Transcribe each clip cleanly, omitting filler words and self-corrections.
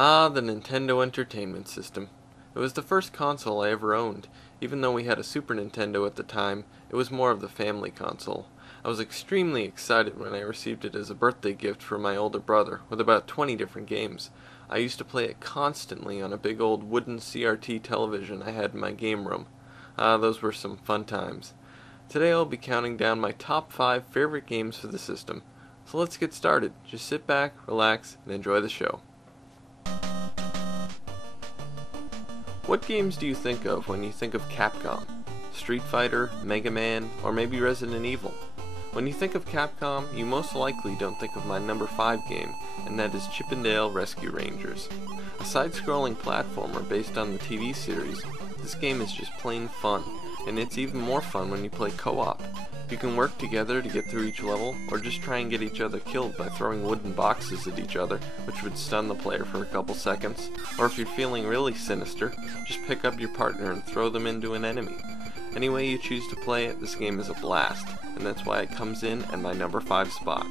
Ah, the Nintendo Entertainment System. It was the first console I ever owned. Even though we had a Super Nintendo at the time, it was more of the family console. I was extremely excited when I received it as a birthday gift from my older brother, with about 20 different games. I used to play it constantly on a big old wooden CRT television I had in my game room. Ah, those were some fun times. Today I'll be counting down my top 5 favorite games for the system. So let's get started. Just sit back, relax, and enjoy the show. What games do you think of when you think of Capcom? Street Fighter, Mega Man, or maybe Resident Evil? When you think of Capcom, you most likely don't think of my number 5 game, and that is Chip 'n Dale Rescue Rangers. A side-scrolling platformer based on the TV series, this game is just plain fun, and it's even more fun when you play co-op. You can work together to get through each level, or just try and get each other killed by throwing wooden boxes at each other, which would stun the player for a couple seconds. Or if you're feeling really sinister, just pick up your partner and throw them into an enemy. Any way you choose to play it, this game is a blast, and that's why it comes in at my number 5 spot.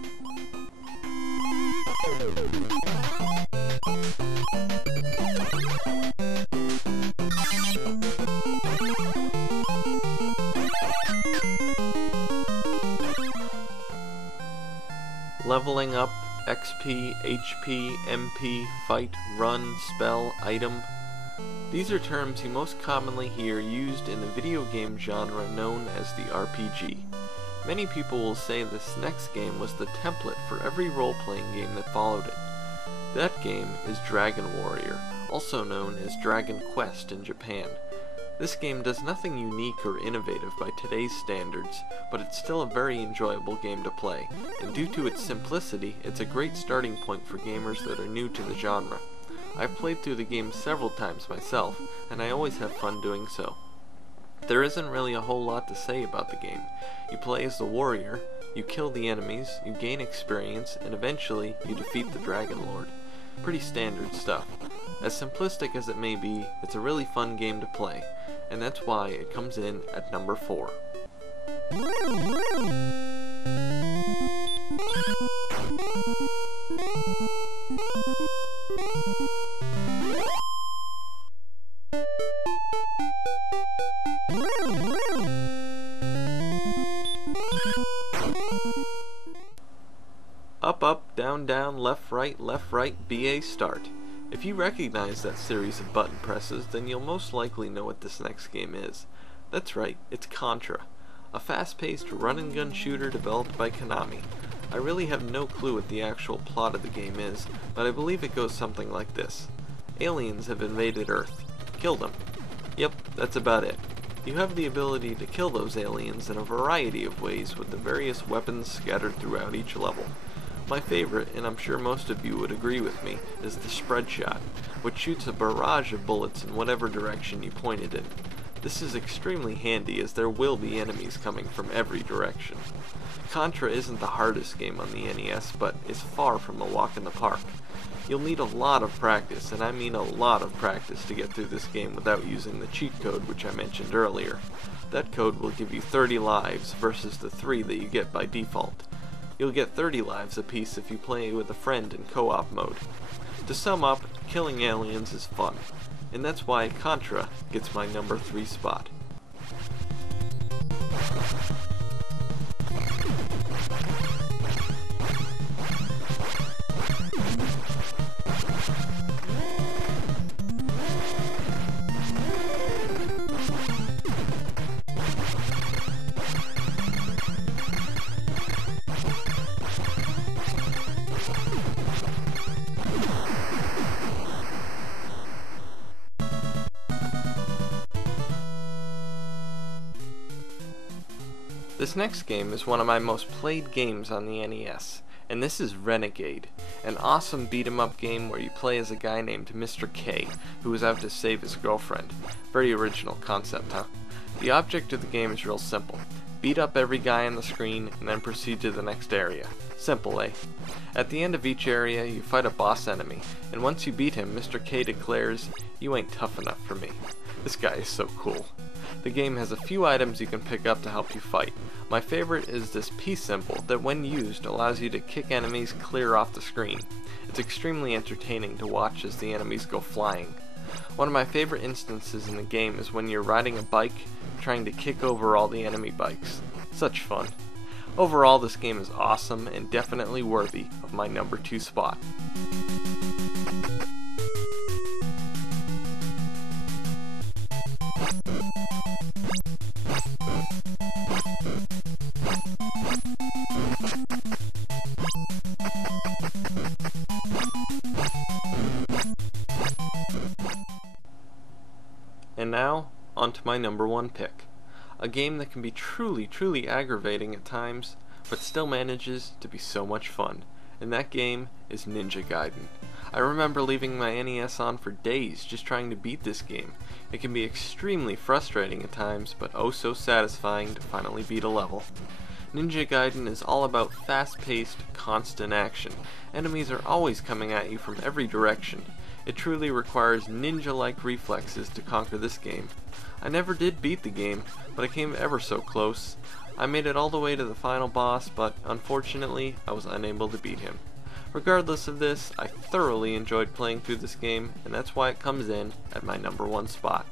Leveling up, XP, HP, MP, fight, run, spell, item. These are terms you most commonly hear used in the video game genre known as the RPG. Many people will say this next game was the template for every role-playing game that followed it. That game is Dragon Warrior, also known as Dragon Quest in Japan. This game does nothing unique or innovative by today's standards, but it's still a very enjoyable game to play, and due to its simplicity, it's a great starting point for gamers that are new to the genre. I've played through the game several times myself, and I always have fun doing so. There isn't really a whole lot to say about the game. You play as the warrior, you kill the enemies, you gain experience, and eventually you defeat the Dragon Lord. Pretty standard stuff. As simplistic as it may be, it's a really fun game to play, and that's why it comes in at number 4. Up, up, down, down, left, right, BA, start. If you recognize that series of button presses, then you'll most likely know what this next game is. That's right, it's Contra, a fast-paced run-and-gun shooter developed by Konami. I really have no clue what the actual plot of the game is, but I believe it goes something like this. Aliens have invaded Earth. Kill them. Yep, that's about it. You have the ability to kill those aliens in a variety of ways with the various weapons scattered throughout each level. My favorite, and I'm sure most of you would agree with me, is the spread shot, which shoots a barrage of bullets in whatever direction you point it in. This is extremely handy as there will be enemies coming from every direction. Contra isn't the hardest game on the NES, but is far from a walk in the park. You'll need a lot of practice, and I mean a lot of practice, to get through this game without using the cheat code which I mentioned earlier. That code will give you 30 lives versus the 3 that you get by default. You'll get 30 lives apiece if you play with a friend in co-op mode. To sum up, killing aliens is fun, and that's why Contra gets my number 3 spot. This next game is one of my most played games on the NES, and this is Renegade, an awesome beat-em-up game where you play as a guy named Mr. K, who is out to save his girlfriend. Very original concept, huh? The object of the game is real simple. Beat up every guy on the screen, and then proceed to the next area. Simple, eh? At the end of each area, you fight a boss enemy, and once you beat him, Mr. K declares, "You ain't tough enough for me." This guy is so cool. The game has a few items you can pick up to help you fight. My favorite is this peace symbol that when used allows you to kick enemies clear off the screen. It's extremely entertaining to watch as the enemies go flying. One of my favorite instances in the game is when you're riding a bike trying to kick over all the enemy bikes. Such fun. Overall, this game is awesome and definitely worthy of my number 2 spot. And now, on to my number 1 pick. A game that can be truly aggravating at times, but still manages to be so much fun. And that game is Ninja Gaiden. I remember leaving my NES on for days just trying to beat this game. It can be extremely frustrating at times, but oh so satisfying to finally beat a level. Ninja Gaiden is all about fast-paced, constant action. Enemies are always coming at you from every direction. It truly requires ninja-like reflexes to conquer this game. I never did beat the game, but I came ever so close. I made it all the way to the final boss, but unfortunately, I was unable to beat him. Regardless of this, I thoroughly enjoyed playing through this game, and that's why it comes in at my number 1 spot.